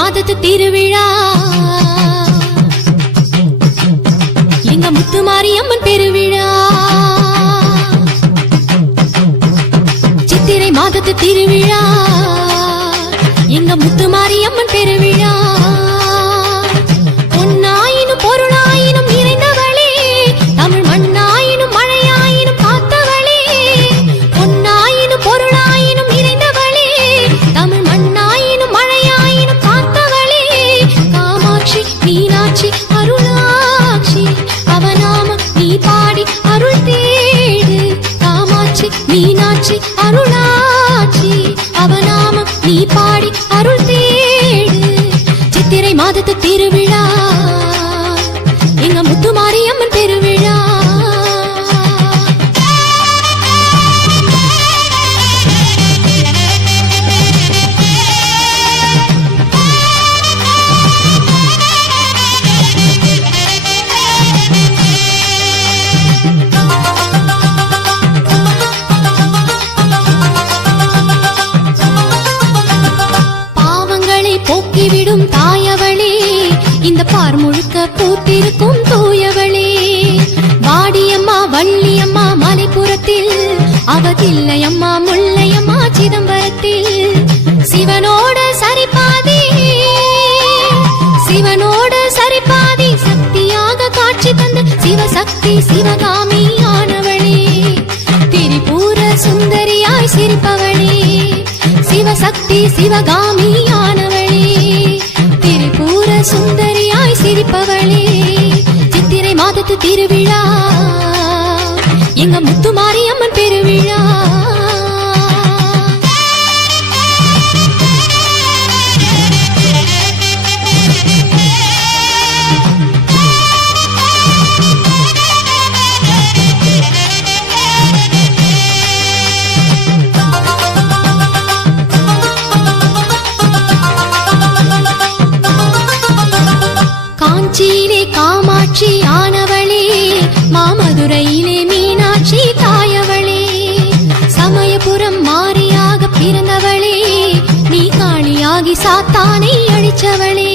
மாதத்து திருவிழா எங்க முத்துமாரியம்மன் பெருவிழா. சித்திரை மாதத்து திருவிழா எங்க முத்துமாரியம்மன் பெருவிழா. பொன்னாயினும் பொருளாயினும் நிறைந்தவளே, தமிழ் மண்ணாயினும் மழையாயினும் காத்தவளே. பொன்னாயினும் பொருளாயினும் நிறைந்தவளே, தமிழ் மண்ணாயினும் மழையாயினும் காத்தவளே. காமாட்சி மீனாட்சி அருளாட்சி அவநாமம் நீ பாடி அருள் தேடு. காமாட்சி மீனாட்சி அருளாட்சி அவநாமம் நீ பாடி அருள் தேடு. சித்திரை மாதத்து திருவிழா எங்க முத்துமாரியம்மன் பெருவிழா. போக்கிவிடும் தாயவளே, இந்த பார் முழுக்க பூத்திருக்கும் தூயவளே. வாடியம்மா வள்ளியம்மா மலைப்புறத்தில், அவதில்லையம்மா முல்லையம்மா சிதம்பரத்தில். சிவனோட சரிபாதி சிவனோட சரிபாதி சக்தியாக காட்சி தந்து சிவசக்தி சிவகாமி ஆனவளே. திரிபுர சுந்தரியாய் சிரிப்பவளே, சிவசக்தி சிவகாமி ஆனவளே. திரிபுர சுந்தரியாய் சிரிப்பவளே. சித்திரை மாதத்து திருவிழா எங்க முத்துமாரியம்மன் பெருவிழா. காஞ்சியிலே காமாட்சி ஆனவளே, மாமதுரையிலே மீனாட்சி தாயவளே. சமயபுரம் மாரியாக பிறந்தவளே, நீ காளியாகி சாத்தானை அழிச்சவளே.